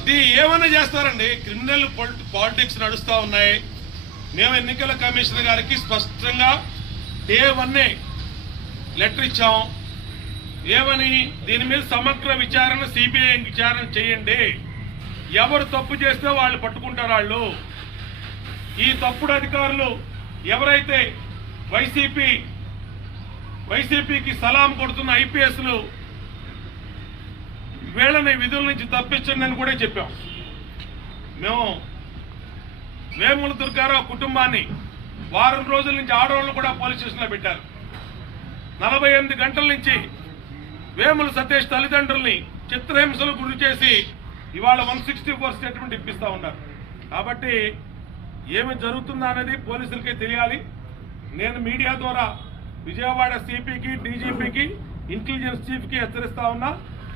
ఇది ఏమైనా చేస్తారండి. క్రిమినల్ పాలిటిక్స్ నడుస్తూ ఉన్నాయి. మేము ఎన్నికల కమిషనర్ గారికి స్పష్టంగా డే 1 లెటర్ ఇచ్చాం. ఏమని, దీని మీద సమగ్ర విచారణ సిబిఐ విచారణ చేయండి. ఎవరు తప్పు చేస్తే వాళ్ళు పట్టుకుంటారు. వాళ్ళు ఈ తప్పుడు అధికారులు ఎవరైతే వైసీపీకి సలాం కొడుతున్న ఐపీఎస్లు వీళ్ళని విధుల నుంచి తప్పించండి అని కూడా చెప్పాం. మేము వేముల దుర్గారావు కుటుంబాన్ని వారం రోజుల నుంచి ఆడవాళ్ళు కూడా పోలీస్ స్టేషన్లో పెట్టారు. 48 గంటల నుంచి వేముల సతీష్ తల్లిదండ్రుల్ని చిత్రహింసలు గురి చేసి ఇవాళ 164 స్టేట్మెంట్ ఇప్పిస్తా ఉన్నారు. కాబట్టి ఏమి జరుగుతుందా అనేది పోలీసులకే తెలియాలి. నేను మీడియా ద్వారా విజయవాడ సిపికి, డీజీపీకి, ఇంటెలిజెన్స్ చీఫ్కి హెచ్చరిస్తా ఉన్నా.